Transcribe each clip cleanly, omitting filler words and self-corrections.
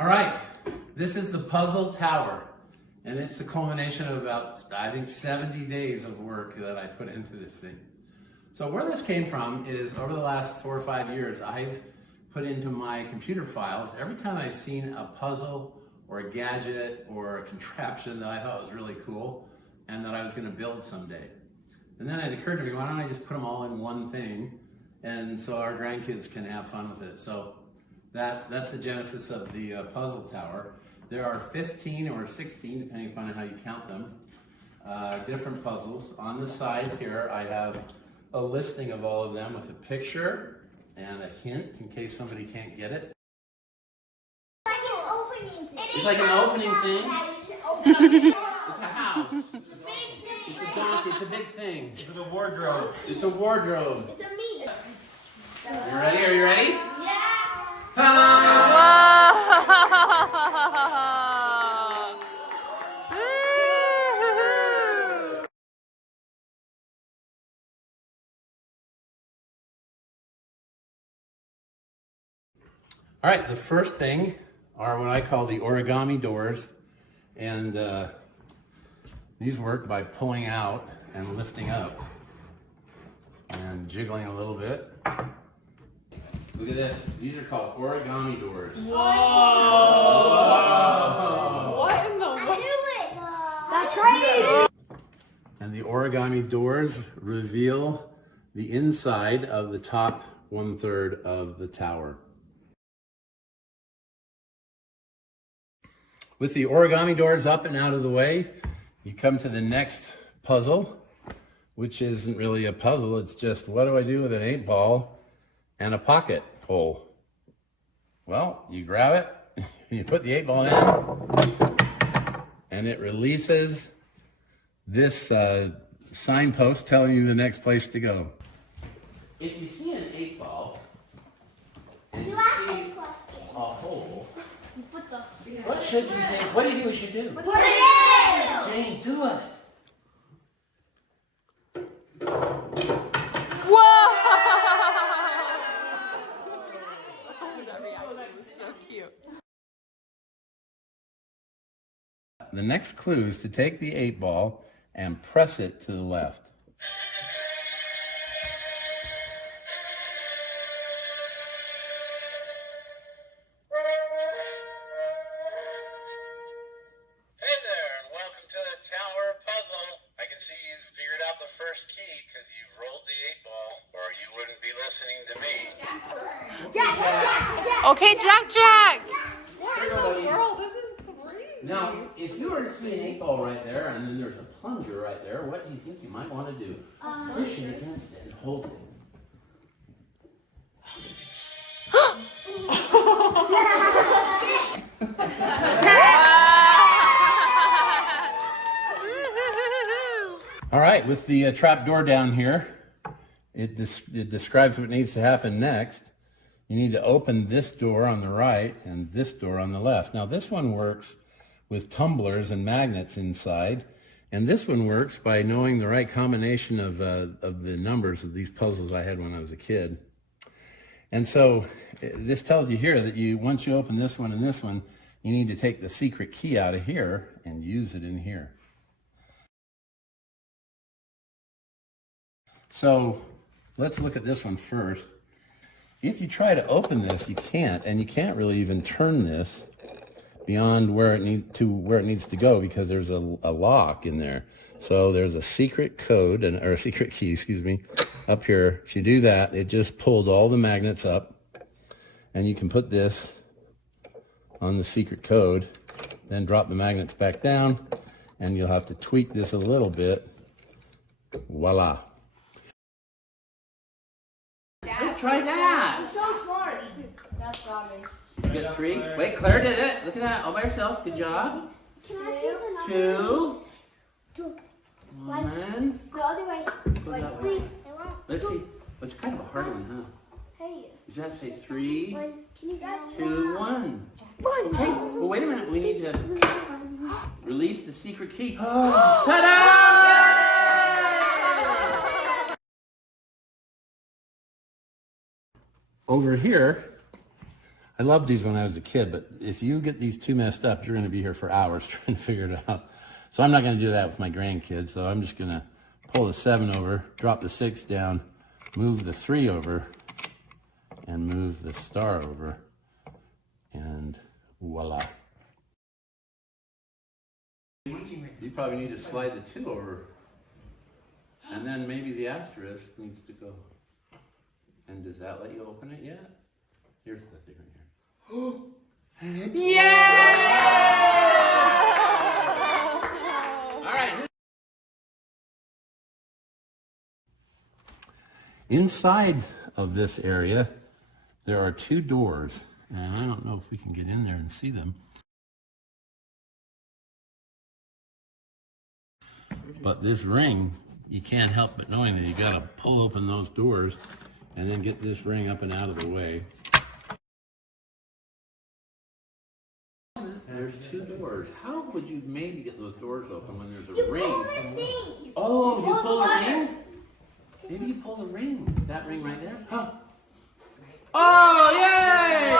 All right, this is the puzzle tower, and it's the culmination of about, I think, 70 days of work that I put into this thing. So where this came from is over the last 4 or 5 years, I've put into my computer files, every time I've seen a puzzle or a gadget or a contraption that I thought was really cool and that I was going to build someday. And then it occurred to me, why don't I just put them all in one thing, and so our grandkids can have fun with it. So that's the genesis of the puzzle tower. There are 15 or 16, depending upon how you count them, different puzzles. On the side here, I have a listing of all of them with a picture and a hint in case somebody can't get it. It's like an opening thing. It's a house. It's a donkey. It's a big thing. It's a wardrobe. It's a wardrobe. It's a meat. You ready? Are you ready? Yeah. Ta-da! All right, the first thing are what I call the origami doors, and these work by pulling out and lifting up and jiggling a little bit. Look at this. These are called origami doors. Whoa! What in the world? I knew it. That's great. And the origami doors reveal the inside of the top 1/3 of the tower. With the origami doors up and out of the way, you come to the next puzzle, which isn't really a puzzle. It's just, what do I do with an 8-ball and a pocket hole? Well, you grab it, you put the 8-ball in, and it releases this signpost telling you the next place to go. If you see an 8-ball and you see a hole, what should you think? What do you think we should do? Put it in. Jane, do it. Whoa! That reaction was so cute. The next clue is to take the 8-ball and press it to the left. Hey there, and welcome to the tower puzzle. I can see you've figured out the first key because you've rolled the 8-ball, or you wouldn't be listening to me. Jack. Okay, Jack. Girl, this is crazy. Now, if you were to see an 8-ball right there, and then there's a plunger right there, what do you think you might want to do? Push it against it and hold it. All right, with the trap door down here, it describes what needs to happen next. You need to open this door on the right and this door on the left. Now this one works with tumblers and magnets inside, and this one works by knowing the right combination of the numbers of these puzzles I had when I was a kid. And so this tells you here that once you open this one and this one, you need to take the secret key out of here and use it in here. So let's look at this one first. If you try to open this, you can't, and you can't really even turn this beyond where it needs to go because there's a lock in there. So there's a secret code, or a secret key, excuse me, up here. If you do that, it just pulled all the magnets up, and you can put this on the secret code, then drop the magnets back down, and you'll have to tweak this a little bit. Voila. Let's try that. So smart. That's got me. You get 3. Wait, Claire did it. Look at that, all by herself. Good job. Can I see the numbers? 2. 2. 1. The other way. Go that way. Wait. Let's see. It's kind of a hard one, huh? Hey. You should have to say 3, Can you guys 2, 1. Okay. Well, wait a minute. We need to release the secret key. Ta-da! Over here, I loved these when I was a kid, but if you get these too messed up, you're going to be here for hours trying to figure it out. So I'm not going to do that with my grandkids. So I'm just going to pull the 7 over, drop the 6 down, move the 3 over, and move the star over, and voila. You probably need to slide the 2 over, and then maybe the asterisk needs to go. And does that let you open it yet? Here's the thing right here. Yeah! All right. Inside of this area, there are 2 doors, and I don't know if we can get in there and see them. But this ring, you can't help but knowing that you got to pull open those doors and then get this ring up and out of the way. There's 2 doors. How would you maybe get those doors open when there's a ring? Oh, you pull the ring? Maybe you pull the ring. That ring right there? Huh. Oh, yay!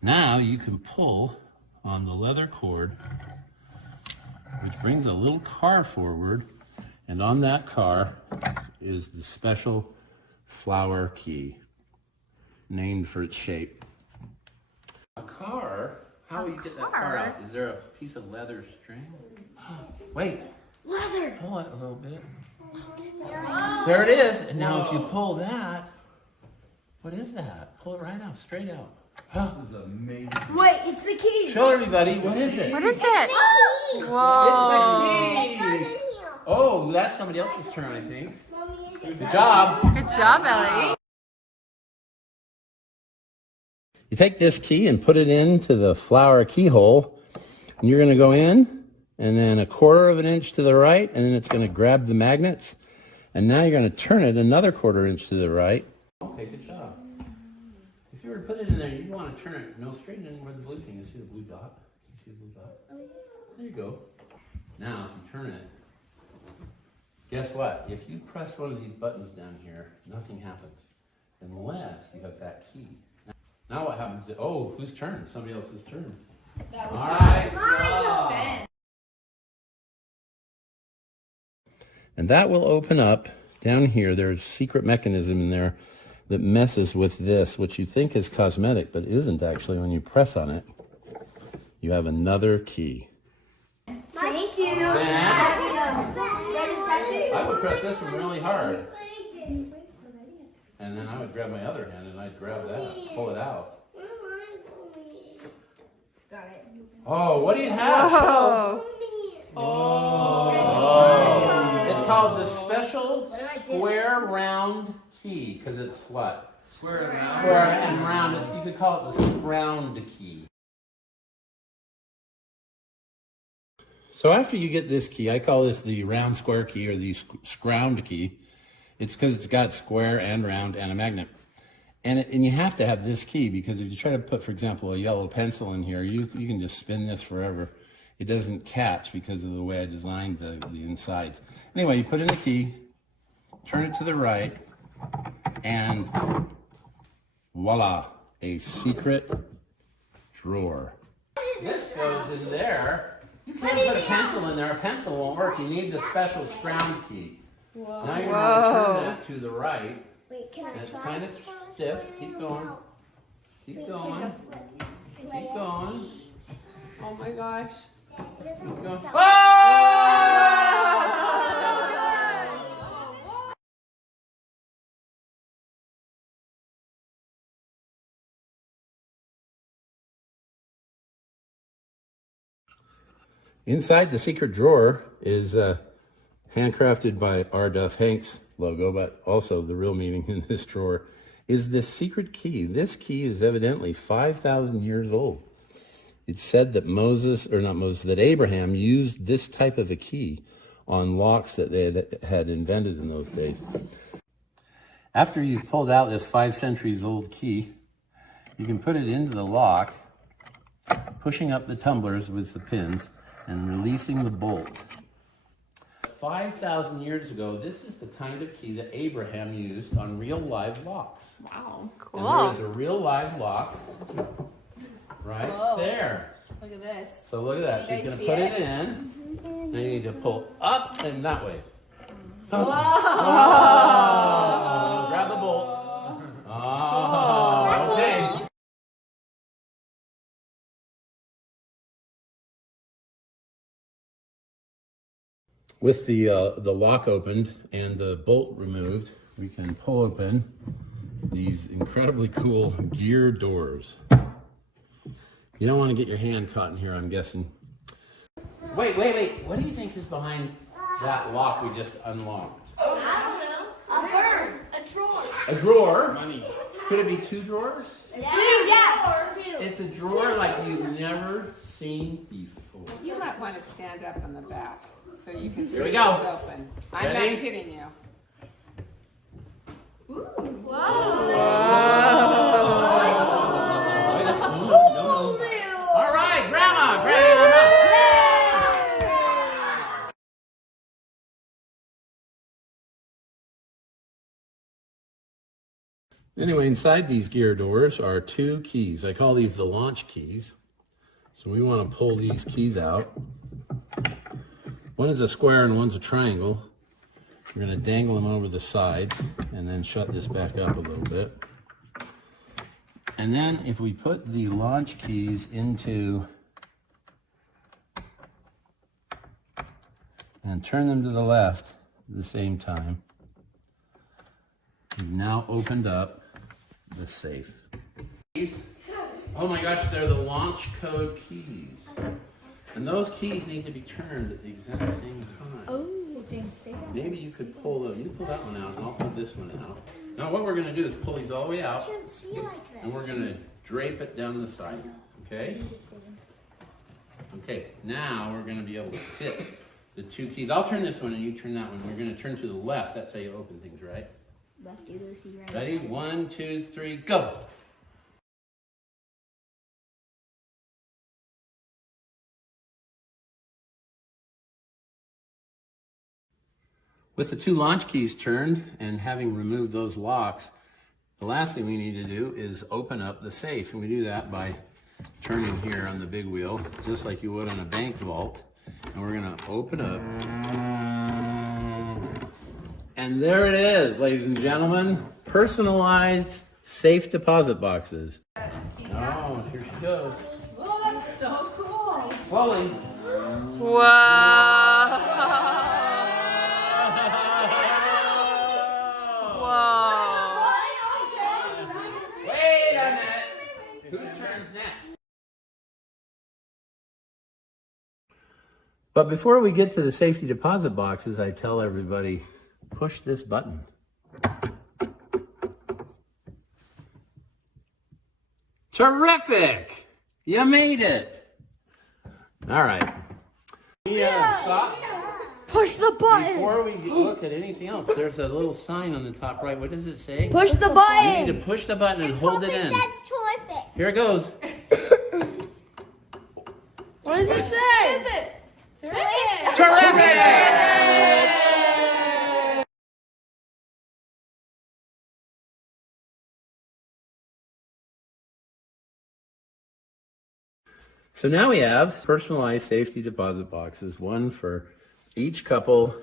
Now you can pull on the leather cord, which brings a little car forward, and on that car is the special flower key, named for its shape. A car? How will you get that car out? Is there a piece of leather string? Wait. Leather. Pull it a little bit. There it is. And now if you pull that, what is that? Pull it right out, straight out. This is amazing. Wait, it's the key. Show everybody, what is it? What is it? It's Whoa. the key. Oh, that's somebody else's turn, I think. Good job. Good job, Ellie. You take this key and put it into the flower keyhole, and you're going to go in, and then 1/4 inch to the right, and then it's going to grab the magnets, and now you're going to turn it another 1/4 inch to the right. Okay, good job. If you were to put it in there, you'd want to turn it, no, straighten it where the blue thing is. See the blue dot? You see the blue dot? There you go. Now, if you turn it, guess what? If you press one of these buttons down here, nothing happens, unless you have that key. Now what happens? Oh, whose turn? Somebody else's turn. All right. And that will open up down here. There's a secret mechanism in there that messes with this, which you think is cosmetic, but isn't actually. When you press on it, you have another key. Thank you. I would press this one really hard. And then I would grab my other hand and I'd grab that, pull it out. Got it. Oh, what do you have? Whoa. Oh. It's called the special square round key, because it's what? Square and round. Square and round. You could call it the scround key. So after you get this key, I call this the round square key or the scround key. It's because it's got square and round and a magnet. And you have to have this key, because if you try to put, for example, a yellow pencil in here, you can just spin this forever. It doesn't catch because of the way I designed the insides. Anyway, you put in the key, turn it to the right, and voila, a secret drawer. This goes in there. You can't put a pencil in there. A pencil won't work. You need the special scround key. Whoa. Now you're going to turn that to the right. Wait, can And it's kind of stiff. Keep going. Keep going. Keep going. Oh my gosh. Keep going. Oh! Inside the secret drawer is handcrafted by R. Duff Hanks logo, but also the real meaning in this drawer is this secret key. This key is evidently 5,000 years old. It's said that that Abraham used this type of a key on locks that they had invented in those days. After you've pulled out this 5 centuries old key, you can put it into the lock, pushing up the tumblers with the pins and releasing the bolt. 5,000 years ago, this is the kind of key that Abraham used on real live locks. Wow, cool. And there is a real live lock right there. Look at this. So look at that. Can She's you going guys to put see it in. Now you need to pull up and that way. Whoa! Oh, grab the bolt. Oh, okay. With the lock opened and the bolt removed, we can pull open these incredibly cool gear doors. You don't want to get your hand caught in here, I'm guessing. Wait. What do you think is behind that lock we just unlocked? I don't know. A bird. A drawer. A drawer? Money. Could it be two drawers? Yeah. Two. It's a drawer like you've never seen before. You might want to stand up on the back so you can see Here we it's go. open. I'm Ready? not kidding you. All right, Grandma. Anyway, inside these gear doors are two keys. I call these the launch keys. So we want to pull these keys out. One is a square and one's a triangle. We're going to dangle them over the sides and then shut this back up a little bit. And then if we put the launch keys into and turn them to the left at the same time, we've now opened up the safe. Oh my gosh, they're the launch code keys. And those keys need to be turned at the exact same time. Oh, James, stay down. Maybe you could pull them. You pull that one out and I'll pull this one out. Now what we're going to do is pull these all the way out. I can't see like this. And we're going to drape it down the side, okay? Okay, now we're going to be able to fit the two keys. I'll turn this one and you turn that one. We're going to turn to the left. That's how you open things, right? Left, do this, right. Ready? 1, 2, 3, go! With the two launch keys turned and having removed those locks, the last thing we need to do is open up the safe. And we do that by turning here on the big wheel, just like you would on a bank vault. And we're going to open up. And there it is, ladies and gentlemen. Personalized safe deposit boxes. Oh, here she goes. Oh, that's so cool. Slowly. Wow. Whoa. Wait a minute. Whose turn's next? But before we get to the safety deposit boxes, I tell everybody, push this button. Terrific! You made it! All right. Stop. Push the button. Before we look at anything else, there's a little sign on the top right. What does it say? Push the You button. need to push the button and hold it in. terrific. Here it goes. What does it say? Terrific! So now we have personalized safety deposit boxes, one for each couple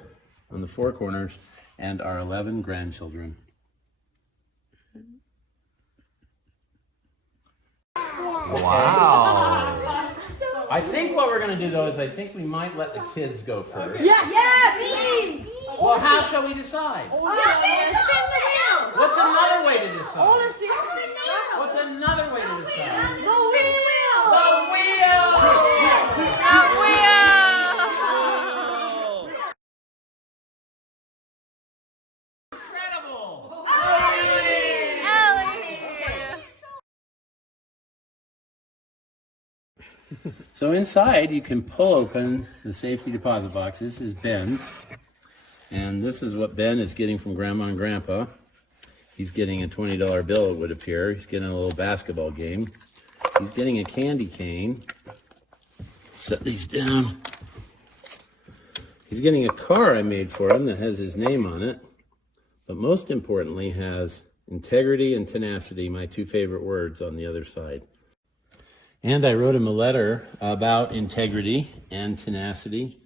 on the four corners and our 11 grandchildren. Wow. I think what we're going to do though is I think we might let the kids go first. Yes. Well, how shall we decide? What's another way to decide? What's another way to decide? The wheel! Incredible! So inside you can pull open the safety deposit box. This is Ben's. And this is what Ben is getting from Grandma and Grandpa. He's getting a $20 bill, it would appear. He's getting a little basketball game. He's getting a candy cane. Set these down. He's getting a car I made for him that has his name on it, but most importantly has integrity and tenacity, my two favorite words, on the other side. And I wrote him a letter about integrity and tenacity.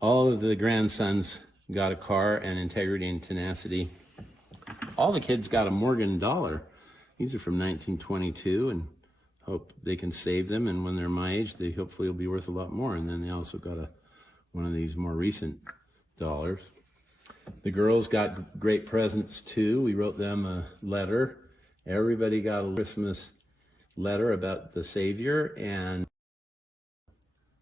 All of the grandsons got a car and integrity and tenacity. All the kids got a Morgan dollar. These are from 1922, and hope they can save them, and when they're my age, they hopefully will be worth a lot more. And then they also got one of these more recent dollars. The girls got great presents too. We wrote them a letter. Everybody got a Christmas letter about the Savior, and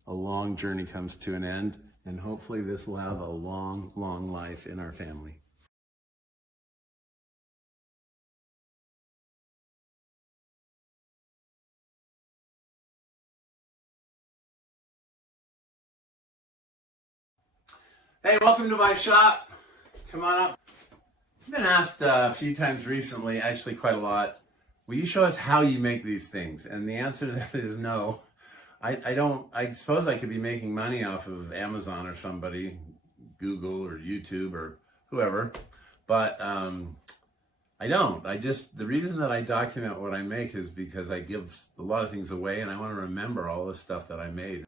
a long journey comes to an end, and hopefully this will have a long, long life in our family. Hey, welcome to my shop. Come on up. I've been asked a few times recently, actually quite a lot, will you show us how you make these things? And the answer to that is no. I suppose I could be making money off of Amazon or somebody, Google or YouTube or whoever, but I don't. The reason that I document what I make is because I give a lot of things away, and I want to remember all the stuff that I made.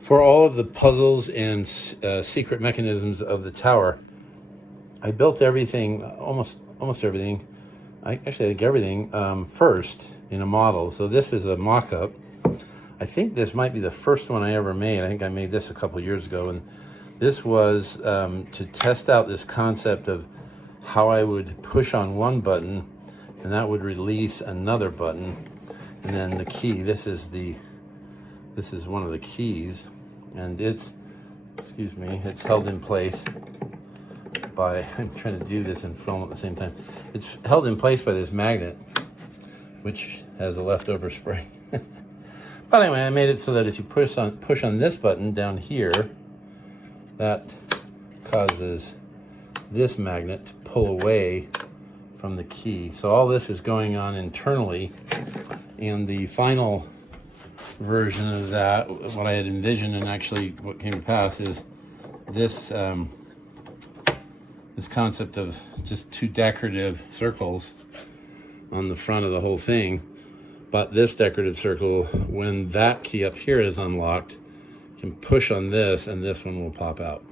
For all of the puzzles and secret mechanisms of the tower, I built everything, almost everything. I think everything first in a model. So this is a mock-up. I think this might be the first one I ever made. I think I made this a couple years ago, and this was to test out this concept of how I would push on one button, and that would release another button, and then the key. This is one of the keys, and it's held in place by, I'm trying to do this and film at the same time. It's held in place by this magnet, which has a leftover spring. But anyway, I made it so that if you push on this button down here, that causes this magnet to pull away from the key. So all this is going on internally, and the final version of that, what I had envisioned and actually what came to pass, is this this concept of just two decorative circles on the front of the whole thing. But this decorative circle, when that key up here is unlocked, can push on this and this one will pop out.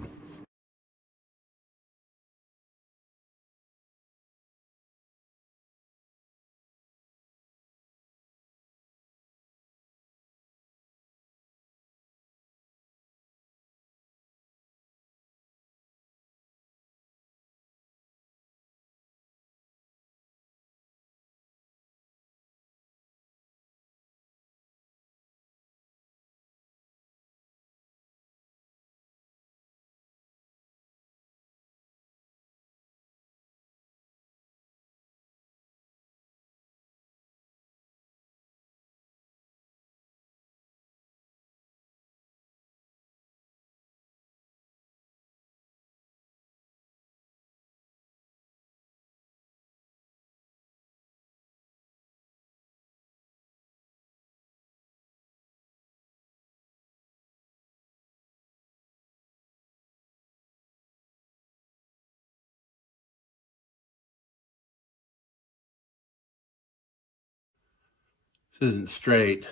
This isn't straight.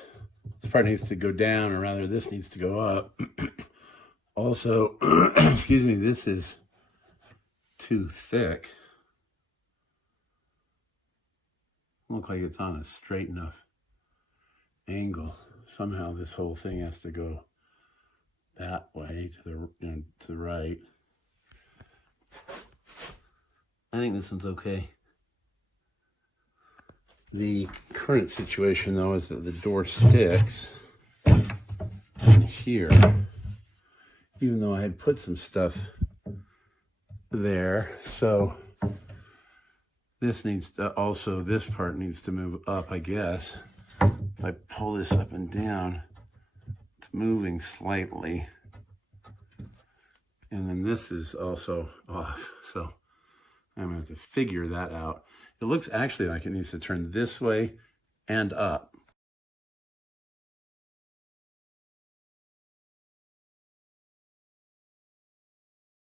This part needs to go down, or rather this needs to go up. Also, excuse me, this is too thick. Look like it's on a straight enough angle. Somehow this whole thing has to go that way to the right. I think this one's okay. The current situation, though, is that the door sticks in here, even though I had put some stuff there. So This needs to also, this part needs to move up, I guess. If I pull this up and down, it's moving slightly. And then this is also off. So I'm going to have to figure that out. It looks actually like it needs to turn this way and up.